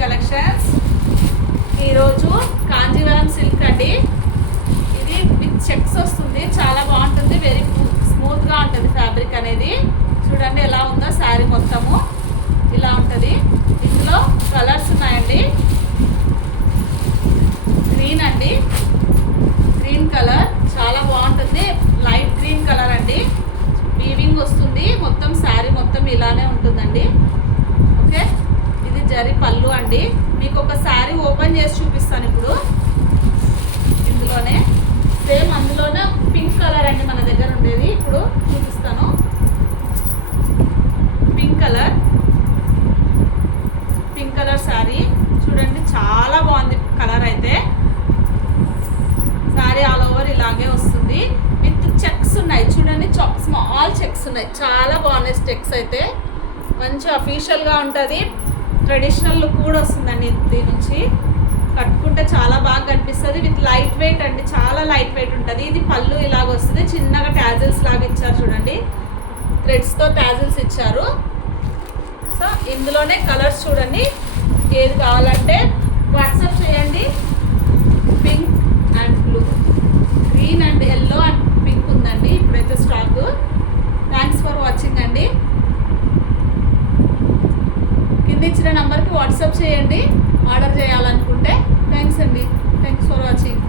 Collections. ఈరోజు Kanjeevaram silk అండి. ఇది విత్ చెక్స్ వస్తుంది, చాలా బాగుంటుంది, వెరీ స్మూత్గా ఉంటుంది ఫ్యాబ్రిక్ అనేది. చూడండి ఎలా ఉందో శారీ మొత్తము ఇలా ఉంటుంది. ఇందులో కలర్స్ ఉన్నాయండి. గ్రీన్ అండి, గ్రీన్ కలర్ చాలా బాగుంటుంది, లైట్ గ్రీన్ కలర్ అండి. వీవింగ్ వస్తుంది, మొత్తం శారీ మొత్తం ఇలానే ఉంటుందండి. ఓకే, ఇది జరీ పళ్ళు అండి. మీకు ఒక శారీ ఓపెన్ చేసి చూపిస్తాను ఇప్పుడు. ఇందులోనే సేమ్ అందులోనే పింక్ కలర్ అండి మన దగ్గర ఉండేది, ఇప్పుడు చూపిస్తాను. పింక్ కలర్ శారీ చూడండి, చాలా బాగుంది కలర్ అయితే. శారీ ఆల్ ఓవర్ ఇలాగే వస్తుంది, విత్ చెక్స్ ఉన్నాయి చూడండి, స్మాల్ చెక్స్ ఉన్నాయి, చాలా బాగున్నాయి చెక్స్ అయితే. మంచి అఫీషియల్గా ఉంటుంది, ట్రెడిషనల్ లుక్ కూడా వస్తుందండి. దీని నుంచి కట్టుకుంటే చాలా బాగా కనిపిస్తుంది. విత్ లైట్ వెయిట్ అండి, చాలా లైట్ వెయిట్ ఉంటుంది. ఇది పళ్ళు ఇలాగ వస్తుంది, చిన్నగా ట్యాజిల్స్ లాగా ఇచ్చారు చూడండి, థ్రెడ్స్తో ట్యాజిల్స్ ఇచ్చారు. సో ఇందులోనే కలర్స్ చూడండి, ఏది కావాలంటే వాట్సాప్ చేయండి. Pink and blue, green and yellow and pink ఉందండి ఇప్పుడైతే స్టాక్. థ్యాంక్స్ ఫర్ వాచింగ్ అండి. కింద ఇచ్చిన నెంబర్కి వాట్సాప్ చేయండి ఆర్డర్ చేయాలనుకుంటే. థ్యాంక్స్ అండి, థ్యాంక్స్ ఫర్ వాచింగ్.